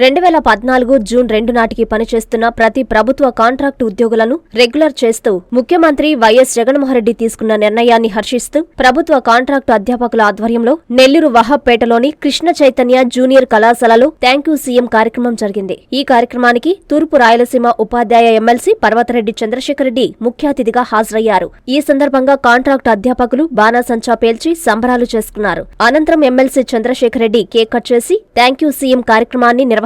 2014 June 2 నాటికి పనిచేస్తున్న ప్రతి ప్రభుత్వ కాంట్రాక్టు ఉద్యోగులను రెగ్యులర్ చేస్తూ ముఖ్యమంత్రి వైఎస్ జగన్మోహన్రెడ్డి తీసుకున్న నిర్ణయాన్ని హర్షిస్తూ ప్రభుత్వ కాంట్రాక్టు అధ్యాపకుల ఆధ్వర్యంలో నెల్లూరు వహాబ్పేటలోని కృష్ణ చైతన్య జూనియర్ కళాశాలలో థ్యాంక్యూ సీఎం కార్యక్రమం జరిగింది. ఈ కార్యక్రమానికి తూర్పు రాయలసీమ ఉపాధ్యాయ ఎమ్మెల్సీ పర్వతరెడ్డి చంద్రశేఖరరెడ్డి ముఖ్య అతిథిగా హాజరయ్యారు. ఈ సందర్భంగా కాంట్రాక్టు అధ్యాపకులు బాణాసంచా పేల్చి సంబరాలు చేసుకున్నారు. అనంతరం ఎమ్మెల్సీ చంద్రశేఖరరెడ్డి కేక్ కట్ చేసి థ్యాంక్యూ సీఎం కార్యక్రమాన్ని నిర్వహించారు.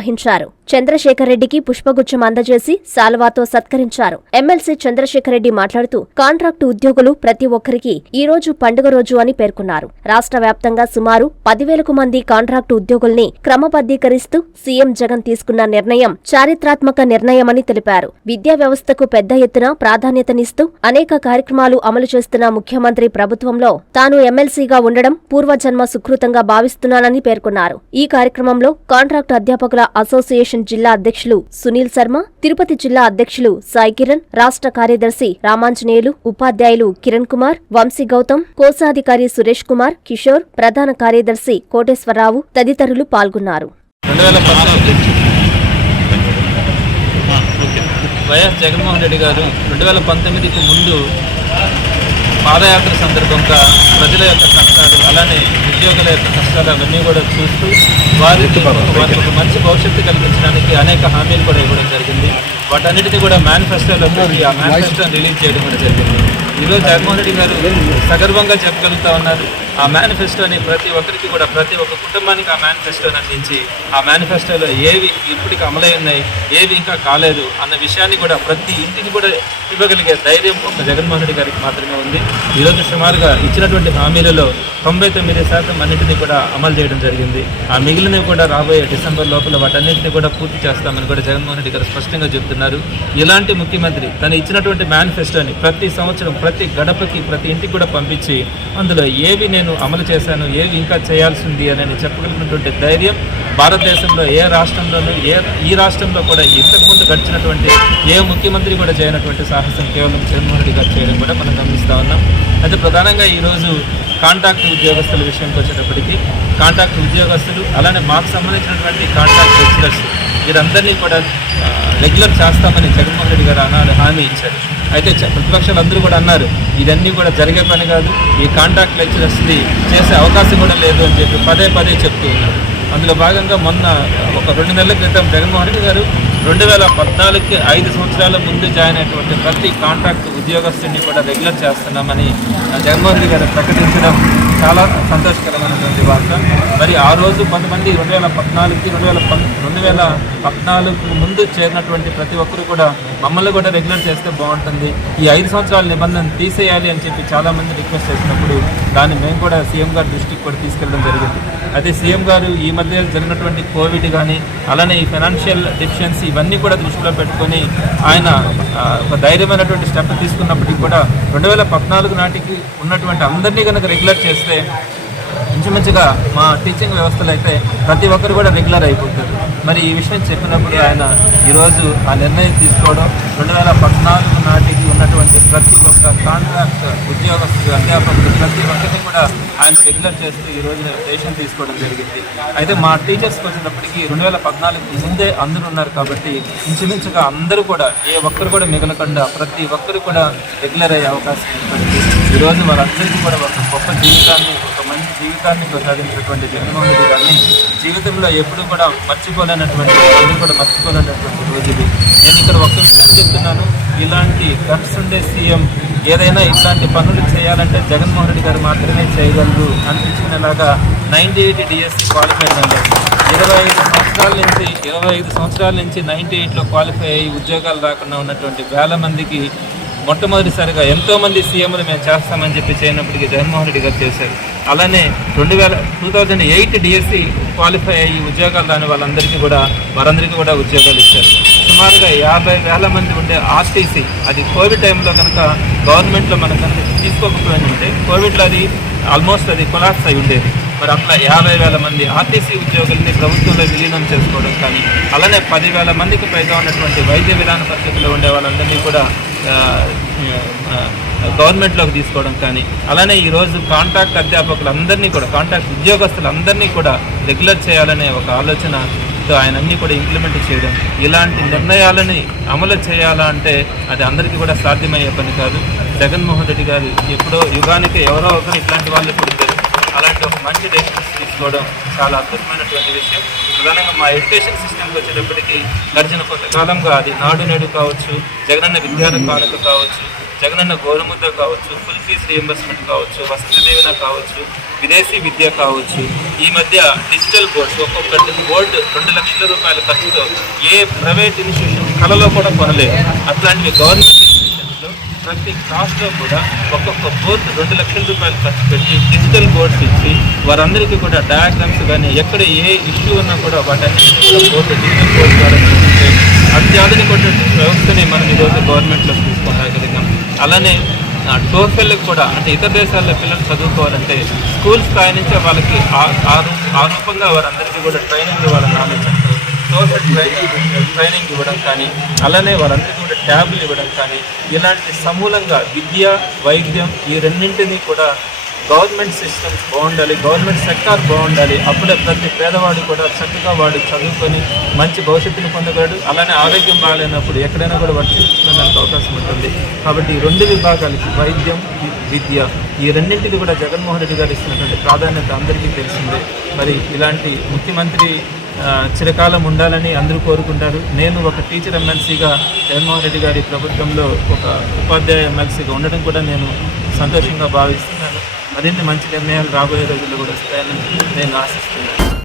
చంద్రశేఖరరెడ్డికి పుష్పగుచ్చం అందజేసి శాలువాతో సత్కరించారు. ఎమ్మెల్సీ చంద్రశేఖరరెడ్డి మాట్లాడుతూ కాంట్రాక్టు ఉద్యోగులు ప్రతి ఒక్కరికి ఈ రోజు పండుగ రోజు అని పేర్కొన్నారు. రాష్ట్ర వ్యాప్తంగా సుమారు 10,000 మంది కాంట్రాక్టు ఉద్యోగుల్ని క్రమబద్దీకరిస్తూ సీఎం జగన్ తీసుకున్న నిర్ణయం చారిత్రాత్మక నిర్ణయమని తెలిపారు. విద్యా వ్యవస్థకు పెద్ద ఎత్తున ప్రాధాన్యతనిస్తూ అనేక కార్యక్రమాలు అమలు చేస్తున్న ముఖ్యమంత్రి ప్రభుత్వంలో తాను ఎమ్మెల్సీగా ఉండడం పూర్వజన్మ సుకృతంగా భావిస్తున్నానని పేర్కొన్నారు. ఈ కార్యక్రమంలో కాంట్రాక్టు అధ్యాపకుల అసోసియేషన్ జిల్లా అధ్యక్షులు సునీల్ శర్మ, తిరుపతి జిల్లా అధ్యక్షులు సాయి కిరణ్, రాష్ట్ర కార్యదర్శి రామాంజనేయులు, ఉపాధ్యాయులు కిరణ్ కుమార్, వంశీ గౌతమ్, కోశాధికారి సురేష్ కుమార్, కిషోర్, ప్రధాన కార్యదర్శి కోటేశ్వరరావు తదితరులు పాల్గొన్నారు. వైఎస్ జగన్మోహన్ రెడ్డి గారు 2019కి ముందు పాదయాత్ర సందర్భంగా ప్రజల యొక్క కష్టాలు, అలానే ఉద్యోగుల యొక్క కష్టాలు అవన్నీ కూడా చూస్తూ వారికి ఒక మంచి భవిష్యత్తు కల్పించడానికి అనేక హామీలు కూడా ఇవ్వడం జరిగింది. వాటన్నిటిని కూడా మేనిఫెస్టోలో ఆ మేనిఫెస్టోని రిలీజ్ చేయడం కూడా జరిగింది. ఈరోజు జగన్మోహన్ రెడ్డి గారు సగర్వంగా చెప్పగలుగుతా ఉన్నారు. ఆ మేనిఫెస్టోని ప్రతి ఒక్కరికి కూడా, ప్రతి ఒక్క కుటుంబానికి ఆ మేనిఫెస్టోని అందించి ఆ మేనిఫెస్టోలో ఏవి ఇప్పటికి అమలై ఉన్నాయి, ఏవి ఇంకా కాలేదు అన్న విషయాన్ని కూడా ప్రతి ఇంటికి కూడా ఇవ్వగలిగే ధైర్యం ఒక జగన్మోహన్ రెడ్డి గారికి మాత్రమే ఉంది. ఈరోజు సుమారుగా ఇచ్చినటువంటి హామీలలో 99% అన్నింటినీ కూడా అమలు చేయడం జరిగింది. ఆ మిగిలినవి కూడా రాబోయే డిసెంబర్ లోపల వాటన్నింటినీ కూడా పూర్తి చేస్తామని కూడా జగన్మోహన్ రెడ్డి గారు స్పష్టంగా చెబుతున్నారు. ఇలాంటి ముఖ్యమంత్రి తను ఇచ్చినటువంటి మేనిఫెస్టోని ప్రతి సంవత్సరం ప్రతి గడపకి, ప్రతి ఇంటికి కూడా పంపించి అందులో ఏవి నేను అమలు చేశాను, ఏవి ఇంకా చేయాల్సింది అని చెప్పగలిగినటువంటి ధైర్యం భారతదేశంలో ఏ రాష్ట్రంలోనూ, ఈ రాష్ట్రంలో కూడా ఇంతకుముందు గడిచినటువంటి ఏ ముఖ్యమంత్రి కూడా చేయనటువంటి సాహసం కేవలం జగన్మోహన్ రెడ్డి గారు చేయడం కూడా మనం గమనిస్తూ ఉన్నాం. అయితే ప్రధానంగా ఈరోజు కాంట్రాక్ట్ ఉద్యోగస్తుల విషయానికి వచ్చేటప్పటికీ కాంట్రాక్ట్ ఉద్యోగస్తులు, అలానే మాకు సంబంధించినటువంటి కాంట్రాక్ట్ లెక్చరర్స్ వీరందరినీ కూడా రెగ్యులర్ చేస్తామని జగన్మోహన్ రెడ్డి గారు హామీ ఇచ్చారు. అయితే ప్రతిపక్షాలు అందరూ కూడా అన్నారు ఇదన్నీ కూడా జరిగే పని కాదు, ఈ కాంట్రాక్ట్ లెక్చరర్స్ది చేసే అవకాశం కూడా లేదు అని చెప్పి పదే చెప్తూ ఉన్నారు. అందులో భాగంగా మొన్న ఒక 2 నెలల క్రితం జగన్మోహన్ రెడ్డి గారు 2014కి 5 సంవత్సరాల ముందు జాయిన్ అయినటువంటి ప్రతి కాంట్రాక్ట్ ఉద్యోగస్తుని కూడా రెగ్యులర్ చేస్తున్నామని జగన్మోహన్ రెడ్డి గారు ప్రకటించడం చాలా సంతోషకరమైనటువంటి వార్త. మరి ఆ రోజు కొంతమంది 2014 ముందు చేరినటువంటి ప్రతి ఒక్కరు కూడా మమ్మల్ని కూడా రెగ్యులర్ చేస్తే బాగుంటుంది, ఈ 5 సంవత్సరాల నిబంధన తీసేయాలి అని చెప్పి చాలామంది రిక్వెస్ట్ చేసినప్పుడు దాన్ని మేము కూడా సీఎం గారి దృష్టికి కూడా తీసుకెళ్ళడం జరిగింది. అయితే సీఎం గారు ఈ మధ్య జరిగినటువంటి కోవిడ్ కానీ, అలానే ఈ ఫైనాన్షియల్ డెఫిషియన్సీ ఇవన్నీ కూడా దృష్టిలో పెట్టుకొని ఆయన ఒక ధైర్యమైనటువంటి స్టెప్ తీసుకున్నప్పటికీ కూడా 2014 నాటికి ఉన్నటువంటి అందరినీ కనుక రెగ్యులర్ చేస్తే ఇంచుమించుగా మా టీచింగ్ వ్యవస్థలో అయితే ప్రతి ఒక్కరు కూడా రెగ్యులర్ అయిపోతారు. మరి ఈ విషయం చెప్పినప్పుడు ఆయన ఈరోజు ఆ నిర్ణయం తీసుకోవడం 2014 నాటికి ఉన్నటువంటి ప్రతి ఒక్క కాంట్రాక్ట్ ఉద్యోగస్తులు, అధ్యాపకులు ప్రతి ఒక్కరిని కూడా ఆయన రెగ్యులర్ చేస్తూ ఈరోజు డెసిషన్ తీసుకోవడం జరిగింది. అయితే మా టీచర్స్కి వచ్చేటప్పటికి 2014కి ముందే అందరూ ఉన్నారు కాబట్టి ఇంచుమించుగా అందరూ కూడా ఏ ఒక్కరు కూడా మిగలకుండా ప్రతి ఒక్కరు కూడా రెగ్యులర్ అయ్యే అవకాశం ఏర్పడింది. ఈరోజు వారందరికీ కూడా ఒక గొప్ప జీవితాన్ని, ఒక మంచి జీవితాన్ని ప్రసాదించినటువంటి జగన్మోహన్ రెడ్డి గారిని జీవితంలో ఎప్పుడూ కూడా మర్చిపోలేనటువంటి రోజు ఇది. నేను ఇక్కడ ఒక్క విషయం చెప్తున్నాను, ఇలాంటి గట్స్ ఉండే సీఎం ఏదైనా ఇట్లాంటి పనులు చేయాలంటే జగన్మోహన్ రెడ్డి గారు మాత్రమే చేయగలరు అనిపించినలాగా 98 డిఎస్సి క్వాలిఫైడ్ అయ్యారు. 25 సంవత్సరాల నుంచి 98లో క్వాలిఫై అయ్యి ఉద్యోగాలు రాకుండా ఉన్నటువంటి వేల మందికి మొట్టమొదటిసారిగా ఎంతోమంది సీఎంలు మేము చేస్తామని చెప్పి చేయనప్పటికీ జగన్మోహన్ రెడ్డి గారు చేశారు. అలానే 2008 డిఎస్సి క్వాలిఫై అయ్యి ఉద్యోగాలు రాని వారందరికీ కూడా ఉద్యోగాలు ఇచ్చారు. సుమారుగా 50,000 మంది ఉండే ఆర్టీసీ, అది కోవిడ్ టైంలో కనుక గవర్నమెంట్లో మనం కనుక తీసుకోకపోయినా ఉంటే కోవిడ్లో అది ఆల్మోస్ట్ కొలాప్స్ అయి ఉండేది. మరి అట్లా 50,000 మంది ఆర్టీసీ ఉద్యోగుల్ని ప్రభుత్వంలో విలీనం చేసుకోవడం కానీ, అలానే 10,000 మందికి పైగా ఉన్నటువంటి వైద్య విధాన పరిస్థితుల్లో ఉండే వాళ్ళందరినీ కూడా గవర్నమెంట్లోకి తీసుకోవడం కానీ, అలానే ఈరోజు కాంట్రాక్ట్ అధ్యాపకులందరినీ కూడా, కాంట్రాక్ట్ ఉద్యోగస్తులందరినీ కూడా రెగ్యులర్ చేయాలనే ఒక ఆలోచన దాంతో ఆయన అన్ని కూడా ఇంప్లిమెంట్ చేయడం, ఇలాంటి నిర్ణయాలని అమలు చేయాలా అంటే అది అందరికీ కూడా సాధ్యమయ్యే పని కాదు. జగన్మోహన్ రెడ్డి గారు ఎప్పుడో యుగానికి ఎవరో ఒకరు ఇట్లాంటి వాళ్ళు పుడతారు. అలాంటి ఒక మంచి డెసిషన్స్ తీసుకోవడం చాలా అద్భుతమైనటువంటి విషయం. ప్రధానంగా మా ఎడ్యుకేషన్ సిస్టమ్కి వచ్చేటప్పటికి గడిచిన కొంతకాలంగా అది నాడు నేడు కావచ్చు, జగనన్న విద్యార్థి కానుక కావచ్చు, జగనన్న గోరుముద్ద కావచ్చు, ఫుల్ ఫీజ్ రీఎంబర్స్మెంట్ కావచ్చు, వసతి దీవెన కావచ్చు, విదేశీ విద్య కావచ్చు, ఈ మధ్య డిజిటల్ బోర్డ్స్ ఒక్కొక్క బోర్డు 2 లక్షల రూపాయల ఖర్చుతో ఏ ప్రైవేట్ ఇన్స్టిట్యూషన్ కళలో కూడా కొనలేదు. అట్లాంటివి గవర్నమెంట్ ఇన్స్టిట్యూషన్స్లో ప్రతి క్లాస్లో కూడా ఒక్కొక్క బోర్డు 2 లక్షల రూపాయలు ఖర్చు పెట్టి డిజిటల్ బోర్డ్స్ ఇచ్చి వారందరికీ కూడా డయాగ్రామ్స్ కానీ ఎక్కడ ఏ ఇష్యూ ఉన్నా కూడా వాటన్నిటిని కూడా బోర్డు డిజిటల్ బోర్డు ద్వారా చూపిస్తే అత్యాధునికటువంటి వ్యవస్థని మనం ఈరోజు గవర్నమెంట్లో తీసుకుంటాగలిగాం. అలానే టోఫెల్కి కూడా అంటే ఇతర దేశాల్లో పిల్లలు చదువుకోవాలంటే స్కూల్ స్థాయి నుంచే వాళ్ళకి ఆ రూపంగా వారందరికీ కూడా ట్రైనింగ్ వాళ్ళ నాలెడ్జ్ అంటే టోఫెల్ ట్రైనింగ్ ఇవ్వడం కానీ, అలానే వాళ్ళందరికీ కూడా ట్యాబ్లు ఇవ్వడం కానీ, ఇలాంటి సమూలంగా విద్య, వైద్యం ఈ రెండింటినీ కూడా గవర్నమెంట్ సిస్టమ్స్ బాగుండాలి, గవర్నమెంట్ సెక్టార్ బాగుండాలి. అప్పుడే ప్రతి పేదవాడు కూడా చక్కగా వాడు చదువుకొని మంచి భవిష్యత్తును పొందగలడు. అలానే ఆరోగ్యం బాగాలేనప్పుడు ఎక్కడైనా కూడా వాడు చూపించడానికి అవకాశం ఉంటుంది. కాబట్టి ఈ 2 విభాగాలకి వైద్యం, విద్య ఈ రెండింటికి కూడా జగన్మోహన్ రెడ్డి గారు ఇస్తున్నటువంటి ప్రాధాన్యత అందరికీ తెలిసిందే. మరి ఇలాంటి ముఖ్యమంత్రి చిరకాలం ఉండాలని అందరూ కోరుకుంటారు. నేను ఒక టీచర్ ఎమ్మెల్సీగా జగన్మోహన్ రెడ్డి గారి ప్రభుత్వంలో ఒక ఉపాధ్యాయ ఎమ్మెల్సీగా ఉండడం కూడా నేను సంతోషంగా భావిస్తున్నాను. మరిన్ని మంచి నిర్ణయాలు రాబోయే రోజుల్లో కూడా వస్తాయని నేను ఆశిస్తున్నాను.